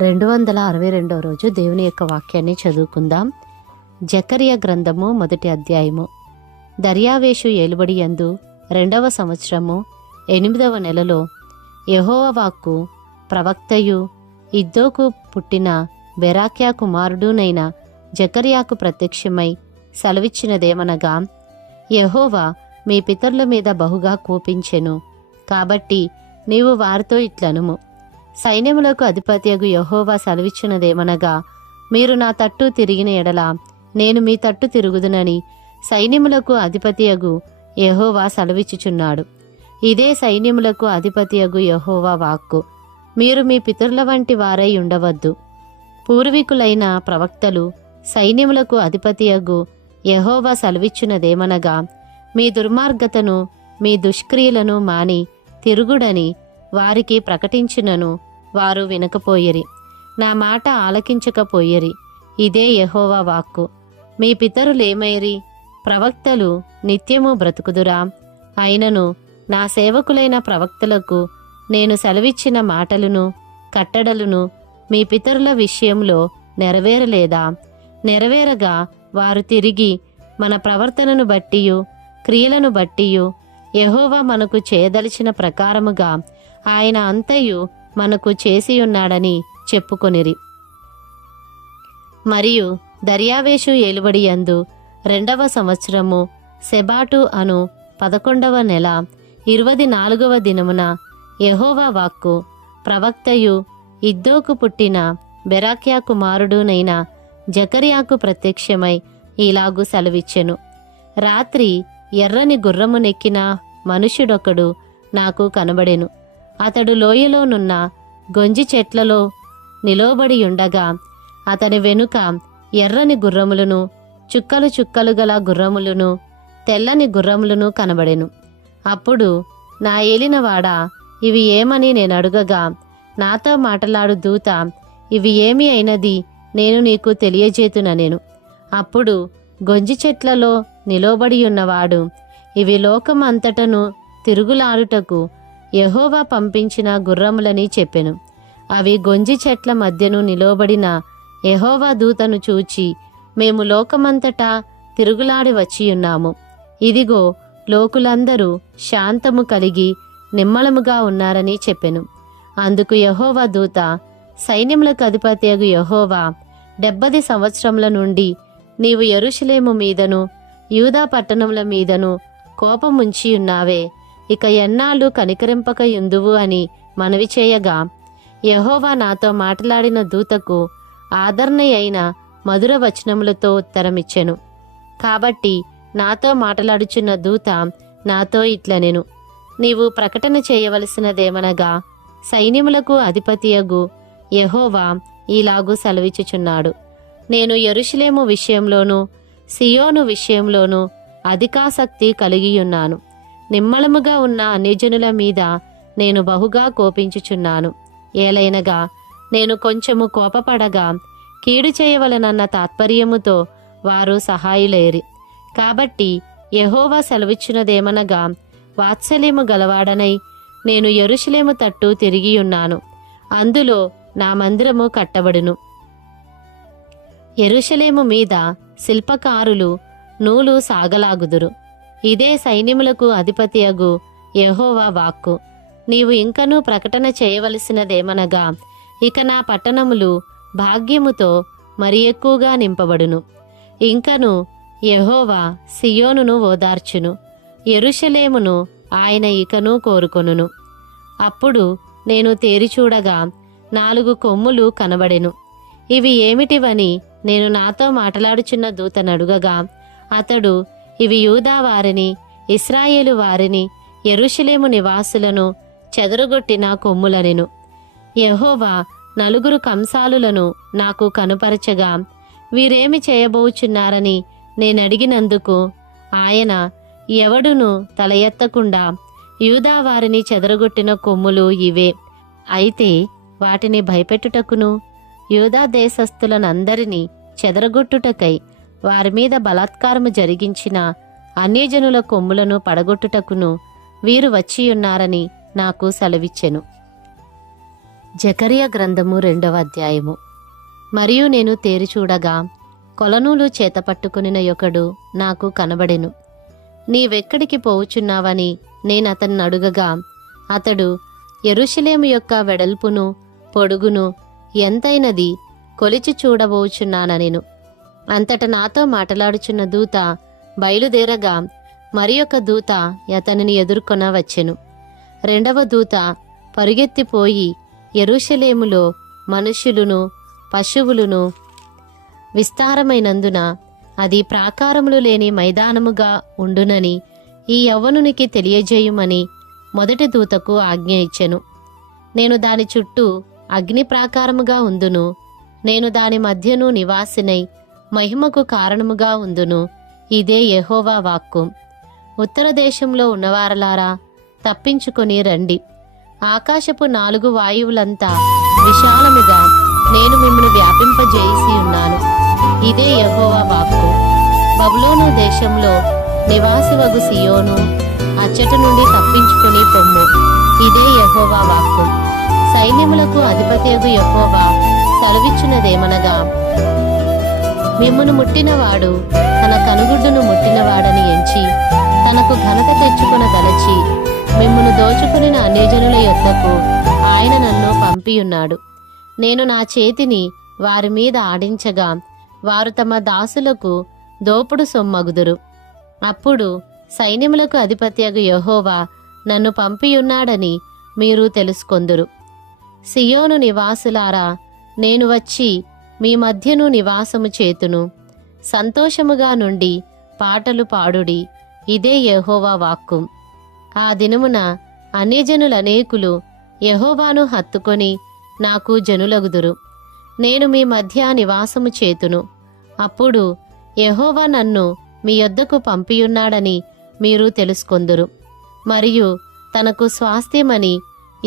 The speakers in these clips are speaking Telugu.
262వ రోజు దేవుని యొక్క వాక్యాన్ని చదువుకుందాం. జకర్యా గ్రంథము 1వ అధ్యాయము. దర్యావేషు ఏలుబడి యందు 2వ సంవత్సరము 8వ నెలలో యెహోవా వాక్కు ప్రవక్తయు ఇద్దోకు పుట్టిన బెరాక్యా కుమారుడునైన జకర్యాకు ప్రత్యక్షమై సెలవిచ్చినదేమనగా, యెహోవా మీ పితరుల మీద బహుగా కోపించెను, కాబట్టి నీవు వారితో ఇట్లనుము, సైన్యములకు అధిపతియగు యెహోవా సెలవిచ్చినదేమనగా, మీరు నా తట్టు తిరిగిన ఎడల నేను మీ తట్టు తిరుగుదునని సైన్యములకు అధిపతియగు యెహోవా సెలవిచ్చుచున్నాడు. ఇదే సైన్యములకు అధిపతియగు యెహోవా వాక్కు. మీరు మీ పితరుల వంటి వారై ఉండవద్దు. పూర్వీకులైన ప్రవక్తలు సైన్యములకు అధిపతియగు యెహోవా సెలవిచ్చినదేమనగా, మీ దుర్మార్గతను మీ దుష్క్రియలను మాని తిరుగుడని వారికి ప్రకటించినను వారు వినకపోయిరి, నా మాట ఆలకించకపోయిరి. ఇదే యెహోవా వాక్కు. మీ పితరులేమైరి? ప్రవక్తలు నిత్యము బ్రతుకుదురా? అయినను నా సేవకులైన ప్రవక్తలకు నేను సెలవిచ్చిన మాటలను కట్టడలను మీ పితరుల విషయంలో నెరవేరలేదా? నెరవేరగా వారు తిరిగి మన ప్రవర్తనను బట్టియు క్రియలను బట్టియు యెహోవా మనకు చేయదలిచిన ప్రకారముగా ఆయన అంతయు మనకు చేసియున్నాడని చెప్పుకొనిరి. మరియు దర్యావేషు ఏలుబడి యందు 2వ సంవత్సరము సెబాటు అను 11వ నెల 24వ దినమున యెహోవా వాక్కు ప్రవక్తయు ఇద్దోకు పుట్టిన బెరాక్యా కుమారుడునైన జకర్యాకు ప్రత్యక్షమై ఇలాగు సెలవిచ్చెను. రాత్రి ఎర్రని గుర్రమునెక్కిన మనుష్యుడొకడు నాకు కనబడెను. అతడు లోయలోనున్న గొంజి చెట్లలో నిలవబడి ఉండగా అతని వెనుక ఎర్రని గుర్రములను చుక్కలు చుక్కలు గల గుర్రములను తెల్లని గుర్రములను కనబడెను. అప్పుడు నా ఏలినవాడా, ఇవి ఏమని నేను అడుగగా, నాతో మాటలాడు దూత, ఇవి ఏమి అయినది నేను నీకు తెలియజేతుననెను. అప్పుడు గొంజి చెట్లలో నిలవబడి ఉన్నవాడు, ఇవి లోకమంతటను తిరుగులాడుటకు యెహోవా పంపించిన గుర్రములని చెప్పెను. అవి గొంజి చెట్ల మధ్యను నిలవబడిన యెహోవా దూతను చూచి, మేము లోకమంతటా తిరుగులాడి వచ్చియున్నాము. ఇదిగో లోకులందరూ శాంతము కలిగి నిమ్మలముగా ఉన్నారని చెప్పెను. అందుకు యెహోవా దూత, సైన్యములకు అధిపతియగు యెహోవా, 70 సంవత్సరముల నుండి నీవు యెరూషలేము మీదను యూదా పట్టణముల మీదను కోపముంచి ఉన్నావే, ఇక ఎన్నాళ్ళు కనికరింపక యుందువు అని మనవి చేయగా, యెహోవా నాతో మాట్లాడిన దూతకు ఆదరణయైన మధుర వచనములతో ఉత్తరమిచ్చెను. కాబట్టి నాతో మాట్లాడుచున్న దూత నాతో ఇట్లనెను, నీవు ప్రకటన చేయవలసినదేమనగా, సైన్యములకు అధిపతియగు యెహోవా ఇలాగు సెలవిచ్చుచున్నాడు, నేను యెరూషలేము విషయంలోనూ సియోను విషయంలోనూ అధికాసక్తి కలిగియున్నాను. నిమ్మళముగా ఉన్న అన్యజనుల మీద నేను బహుగా కోపించుచున్నాను. ఏలైనగా నేను కొంచెము కోపపడగా కీడు చేయవలనన్న తాత్పర్యముతో వారు సహాయులేరి. కాబట్టి యెహోవా సెలవిచ్చినదేమనగా, వాత్సల్యము గలవాడనై నేను యెరూషలేము తట్టు తిరిగియున్నాను. అందులో నా మందిరము కట్టబడును. యెరూషలేము మీద శిల్పకారులు నూలు సాగలాగుదురు. ఇదే సైన్యములకు అధిపతియగు యెహోవా వాక్కు. నీవు ఇంకనూ ప్రకటన చేయవలసినదేమనగా, ఇక నా పట్టణములు భాగ్యముతో మరి ఎక్కువగా నింపబడును. ఇంకను యెహోవా సియోనును ఓదార్చును, యెరూషలేమును ఆయన ఇకను కోరుకొనును. అప్పుడు నేను తేరిచూడగా 4 కొమ్ములు కనబడెను. ఇవి ఏమిటివని నేను నాతో మాట్లాడుచున్న దూతనడుగగా, అతడు, ఇవి యూదా వారిని ఇశ్రాయేలు వారిని యెరూషలేము నివాసులను చెదరగొట్టిన కొమ్ములనెను. యెహోవా 4 కంసాలులను నాకు కనుపరచగా, వీరేమి చేయబోచున్నారని నేనడిగినందుకు ఆయన, ఎవడును తల ఎత్తకుండా, యూదా వారిని చెదరగొట్టిన కొమ్ములు ఇవే. అయితే వాటిని భయపెట్టుటకును యూదా దేశస్థులనందరినీ చెదరగొట్టుటకై వారి మీద బలాత్కారము జరిగించిన అన్యజనుల కొమ్ములను పడగొట్టుటకును వీరు వచ్చియున్నారని నాకు సెలవిచ్చెను. జకరియా గ్రంథము 2వ అధ్యాయము. మరియు నేను తేరి చూడగా కొలనూలు చేతపట్టుకొనిన యొకడు నాకు కనబడెను. నీవెక్కడికి పోవుచున్నావని నేనతన్ని అడుగగా అతడు యెరూషలేము యొక్క వెడల్పును పొడుగును ఎంతైనది కొలిచి చూడబోచున్నానెను. అంతట నాతో మాటలాడుచున్న దూత బయలుదేరగా మరి ఒక దూత అతనిని ఎదుర్కొన వచ్చెను. రెండవ దూత పరుగెత్తిపోయి యెరూషలేములో మనుష్యులను పశువులను విస్తారమైనందున అది ప్రాకారములు లేని మైదానముగా ఉండునని ఈ యవ్వనునికి తెలియజేయుమని మొదటి దూతకు ఆజ్ఞ ఇచ్చెను. నేను దాని చుట్టూ అగ్ని ప్రాకారముగా ఉందును, నేను దాని మధ్యను నివాసినై మహిమకు కారణముగా ఉందును. ఇదే యెహోవా వాక్కు. ఉత్తర దేశంలో ఉన్నవారలారా, తప్పించుకొని రండి. ఆకాశపు 4 వాయువులంతా విశాలముగా నేను మిమ్మల్ని వ్యాపింపజేసి ఉన్నాను. ఇదే యెహోవా వాక్కు. బబులోను దేశంలో నివాసివగు సియోను, అచ్చట నుండి తప్పించుకుని పొమ్ము. ఇదే యెహోవా వాక్కు. సైన్యములకు అధిపతియగు యెహోవా సెలవిచ్చున్నదేమనగా, మిమ్మును ముట్టినవాడు తన కనుగుడ్డును ముట్టినవాడని ఎంచి తనకు ఘనత తెచ్చుకొనదలచి మిమ్మును దోచుకునిన అన్యజనుల యొద్దకు ఆయన నన్ను పంపియున్నాడు. నేను నా చేతిని వారి మీద ఆడించగా వారు తమ దాసులకు దోపుడు సొమ్మగుదురు. అప్పుడు సైన్యములకు అధిపత్యగు యెహోవా నన్ను పంపియున్నాడని మీరు తెలుసుకొందురు. సియోను నివాసులారా, నేను వచ్చి మీ మధ్యను నివాసము చేతును. సంతోషముగా నుండి పాటలు పాడుడి. ఇదే యెహోవా వాక్కు. ఆ దినమున అన్యజనులనేకులు యెహోవాను హత్తుకొని నాకు జనులగుదురు. నేను మీ మధ్య నివాసము చేతును. అప్పుడు యెహోవా నన్ను మీ యొద్దకు పంపియున్నాడని మీరు తెలుసుకొందురు. మరియు తనకు స్వాస్థ్యమని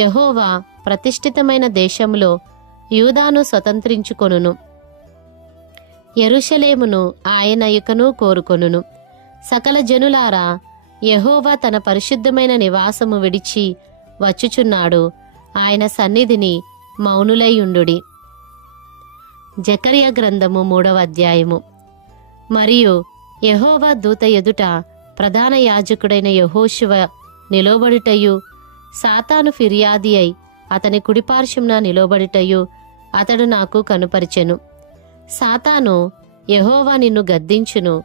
యెహోవా ప్రతిష్ఠితమైన దేశంలో యూదాను స్వతంత్రించుకొనును. యెరూషలేమును ఆయన ఇకను కోరుకొనును. సకల జనులారా, యెహోవా తన పరిశుద్ధమైన నివాసము విడిచి వచ్చుచున్నాడు. ఆయన సన్నిధిని మౌనులైయుండుడి. జకరియా గ్రంథము 3వ అధ్యాయము. మరియు యెహోవా దూత ఎదుట ప్రధాన యాజకుడైన యెహోషువ నిలబడుటయు, సాతాను ఫిర్యాది అయి అతని కుడిపార్శ్వమున నిలబడుటయు అతడు నాకు కనుపరిచెను. సాతాను, యెహోవా నిన్ను గద్దించును.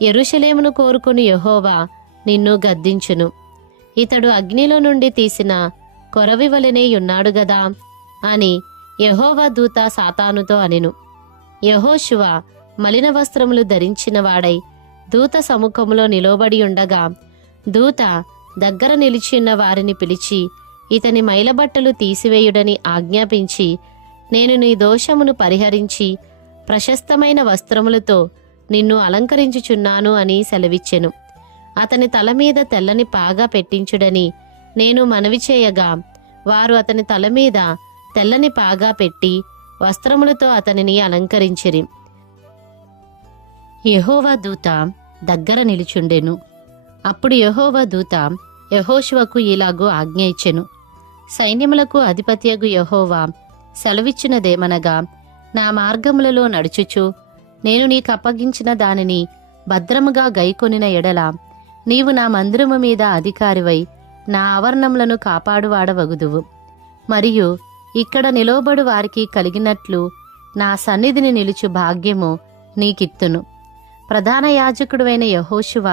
యెరూషలేమును కోరుకుని యెహోవా నిన్ను గద్దించును. ఇతడు అగ్నిలో నుండి తీసిన కొరవి వలెనే ఉన్నాడు గదా అని యెహోవా దూత సాతానుతో అనెను. యెహోషువ మలిన వస్త్రములు ధరించిన వాడై దూత సముఖములో నిలబడి ఉండగా దూత దగ్గర నిలిచిన్న వారిని పిలిచి ఇతని మైలబట్టలు తీసివేయుడని ఆజ్ఞాపించి, నేను నీ దోషమును పరిహరించి ప్రశస్తమైన వస్త్రములతో నిన్ను అలంకరించుచున్నాను అని సెలవిచ్చెను. అతని తల మీద తెల్లని పాగా పెట్టించుడని నేను మనవి చేయగా వారు అతని తల మీద తెల్లని పాగా పెట్టి వస్త్రములతో అతనిని అలంకరించిరి. యెహోవా దూత దగ్గర నిలుచుండెను. అప్పుడు యెహోవా దూత యెహోషువకు ఇలాగూ ఆజ్ఞ ఇచ్చెను. సైన్యములకు అధిపత్యగు యెహోవా సెలవిచ్చినదేమనగా, నా మార్గములలో నడుచుచు నేను నీకు అప్పగించిన దానిని భద్రముగా గైకొనిన ఎడల నీవు నా మందిరము మీద అధికారివై నా ఆవరణములను కాపాడువాడవగుదువు. మరియు ఇక్కడ నిలవబడు వారికి కలిగినట్లు నా సన్నిధిని నిలుచు భాగ్యము నీకిత్తును. ప్రధాన యాజకుడువైన యెహోషువ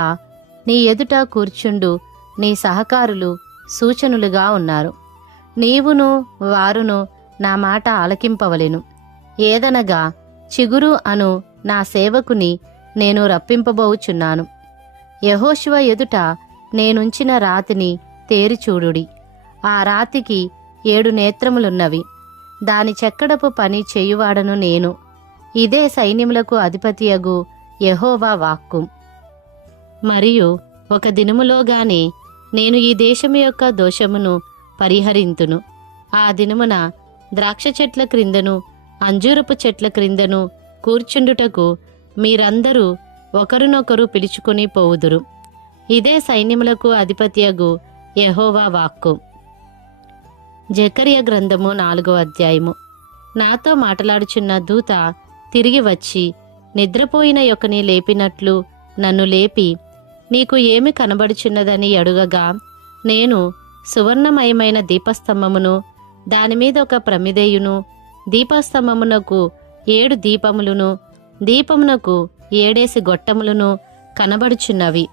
నీ ఎదుట కూర్చుండు నీ సహకారులు సూచనులుగా ఉన్నారు. నీవును వారును నా మాట ఆలకింపవలెను. ఏదనగా చిగురు అను నా సేవకుని నేను రప్పింపబోచున్నాను. యెహోషువ ఎదుట నేనుంచిన రాతిని తేరిచూడుడి. ఆ రాతికి 7 నేత్రములున్నవి. దాని చెక్కడపు పని చేయువాడను నేను. ఇదే సైన్యములకు అధిపతియగు యెహోవా వాక్కు. మరియు ఒక దినములోగానే నేను ఈ దేశము యొక్క దోషమును పరిహరింతును. ఆ దినమున ద్రాక్ష చెట్ల క్రిందను అంజూరపు చెట్ల క్రిందను కూర్చుండుటకు మీరందరూ ఒకరినొకరు పిలుచుకుని పోవుదురు. ఇదే సైన్యములకు అధిపతియగు యెహోవా వాక్కు. జకర్యా గ్రంథము 4వ అధ్యాయము. నాతో మాట్లాడుచున్న దూత తిరిగి వచ్చి నిద్రపోయిన యొక్కని లేపినట్లు నన్ను లేపి, నీకు ఏమి కనబడుచున్నదని అడుగగా, నేను సువర్ణమయమైన దీపస్తంభమును, దానిమీద ఒక ప్రమిదెయును, దీపస్తంభమునకు 7 దీపములను, దీపమునకు 7 గొట్టములను కనబడుచున్నవి.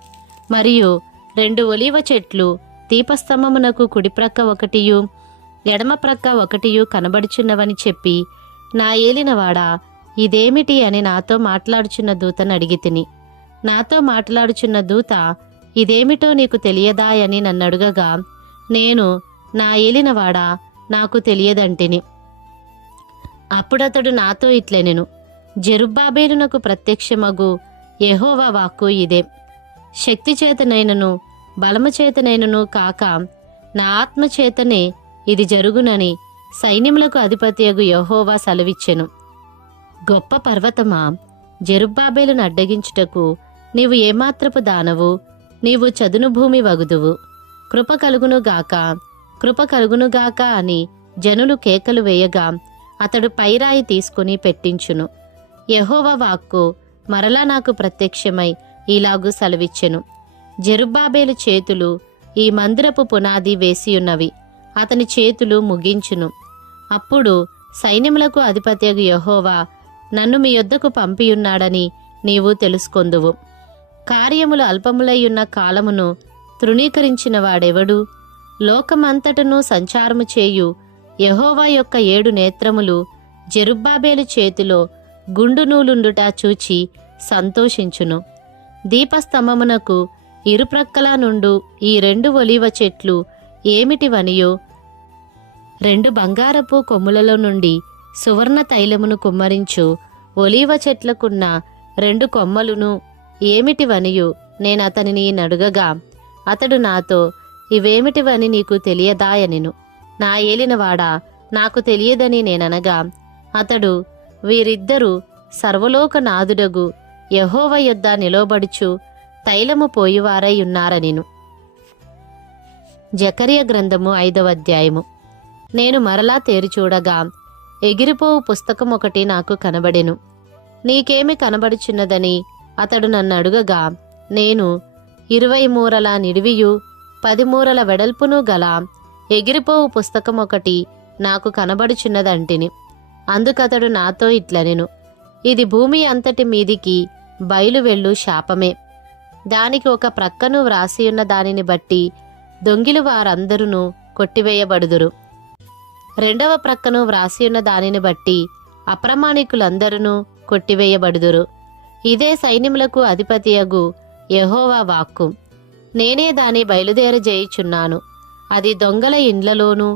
మరియు 2 ఒలీవ చెట్లు దీపస్తంభమునకు కుడిప్రక్క ఒకటియు ఎడమ ప్రక్క ఒకటియు కనబడుచున్నవని చెప్పి, నా ఏలినవాడా, ఇదేమిటి అని నాతో మాట్లాడుచున్న దూతను అడిగితిని. నాతో మాట్లాడుచున్న దూత, ఇదేమిటో నీకు తెలియదా అని నన్నడుగగా, నేను, నా ఏలినవాడా, నాకు తెలియదంటిని. అప్పుడతడు నాతో ఇట్లెనెను, జెరుబ్బాబేలునకు ప్రత్యక్షమగు యెహోవా వాక్కు ఇదే. శక్తి చేతనైనను బలము చేతనైనను కాక నా ఆత్మ చేతనే ఇది జరుగునని సైన్యములకు అధిపతియగు యెహోవా సెలవిచ్చెను. గొప్ప పర్వతమా, జెరుబ్బాబేలును అడ్డగించుటకు నీవు ఏమాత్రపు దానవు? నీవు చదును భూమి వగుదువు. కృప కలుగునుగాక, కృప కలుగునుగాక అని జనులు కేకలు వేయగా అతడు పైరాయి తీసుకుని పెట్టించును. యెహోవా వాక్కు మరలా నాకు ప్రత్యక్షమై ఇలాగు సెలవిచ్చెను, జెరుబ్బాబేలు చేతులు ఈ మందిరపు పునాది వేసియున్నవి, అతని చేతులు ముగించును. అప్పుడు సైన్యములకు అధిపతియగు యెహోవా నన్ను మీ యొద్దకు పంపియున్నాడని నీవు తెలుసుకొందువు. కార్యములు అల్పములయ్యున్న కాలమును తృణీకరించిన వాడెవడు? లోకమంతటను సంచారము చేయు యెహోవా యొక్క 7 నేత్రములు జెరుబ్బాబేలు చేతిలో గుండు నూలుండుట చూచి సంతోషించును. దీపస్తంభమునకు ఇరుప్రక్కల నుండు ఈ 2 ఒలీవ చెట్లు ఏమిటివనియో, 2 బంగారపు కొమ్ములలో నుండి సువర్ణ తైలమును కుమ్మరించు ఒలీవ చెట్లకున్న 2 కొమ్మలును ఏమిటివనియు నేనతనిని నడుగగా, అతడు నాతో, ఇవేమిటివని నీకు తెలియదాయనెను. నా ఏలినవాడా, నాకు తెలియదని నేననగా, అతడు, వీరిద్దరూ సర్వలోకనాథుడగు యెహోవా యొద్ద నిలవబడుచు తైలము పోయివారై ఉన్నారనెను. జకర్యా గ్రంథము 5వ అధ్యాయము. నేను మరలా తేరిచూడగా ఎగిరిపోవు పుస్తకం ఒకటి నాకు కనబడెను. నీకేమి కనబడుచున్నదని అతడు నన్ను అడుగగా, నేను, 20 మూరల నిడివియు 10 మూరల వెడల్పును గల ఎగిరిపోవు పుస్తకం ఒకటి నాకు కనబడుచున్నదంటిని. అందుకతడు నాతో ఇట్లనెను, ఇది భూమి అంతటి మీదికి బయలువెళ్ళు శాపమే. దానికి ఒక ప్రక్కను వ్రాసియున్న దానిని బట్టి దొంగిలు వారందరూ కొట్టివేయబడుదురు. 2వ ప్రక్కను వ్రాసియున్న దానిని బట్టి అప్రమాణికులందరూ కొట్టివేయబడుదురు. ఇదే సైన్యములకు అధిపతియగు యెహోవా వాక్కు. నేనే దాని బయలుదేరజేయుచున్నాను. అది దొంగల ఇండ్లలోనూ,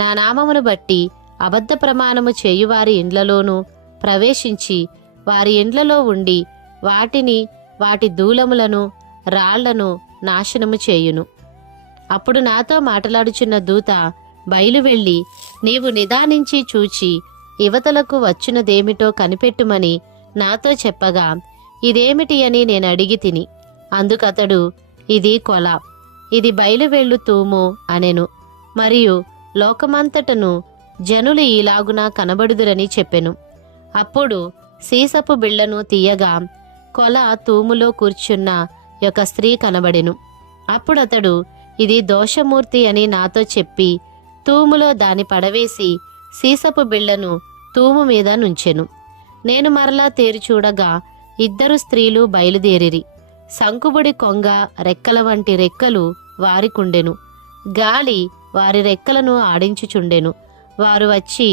నా నామమును బట్టి అబద్ధ ప్రమాణము చేయువారి ఇండ్లలోనూ ప్రవేశించి వారి ఇండ్లలో ఉండి వాటిని, వాటి దూలములను, రాళ్లను నాశనము చేయును. అప్పుడు నాతో మాట్లాడుచున్న దూత బయలువెళ్ళి, నీవు నిదానించి చూచి యువతలకు వచ్చునదేమిటో కనిపెట్టుమని నాతో చెప్పగా, ఇదేమిటి అని నేను అడిగి తిని. అందుకతడు, ఇది కొల, ఇది బయలువెళ్ళు తూము అనెను. మరియు లోకమంతటను జనులు ఈలాగున కనబడుదురని చెప్పెను. అప్పుడు సీసపు బిళ్లను తీయగా కొల తూములో కూర్చున్న ఒక స్త్రీ కనబడెను. అప్పుడతడు, ఇది దోషమూర్తి అని నాతో చెప్పి తూములో దాని పడవేసి సీసపు బిళ్లను తూము మీద నుంచెను. నేను మరలా తేరిచూడగా 2 స్త్రీలు బయలుదేరిరి. సంకుబుడి కొంగ రెక్కల వంటి రెక్కలు వారికుండెను. గాలి వారి రెక్కలను ఆడించుచుండెను. వారు వచ్చి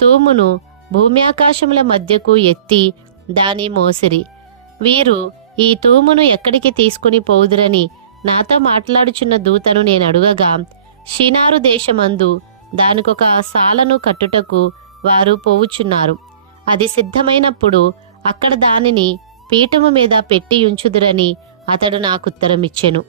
తూమును భూమ్యాకాశముల మధ్యకు ఎత్తి దాని మోసిరి. వీరు ఈ తూమును ఎక్కడికి తీసుకుని పోవుదురని నాతో మాట్లాడుచున్న దూతను నేను అడుగగా, షినారు దేశమందు దానికొక సాలను కట్టుటకు వారు పోవుచున్నారు. అది సిద్ధమైనప్పుడు అక్కడ దానిని పీఠము మీద పెట్టి ఉంచుదురని అతడు నాకుత్తరమిచ్చెను.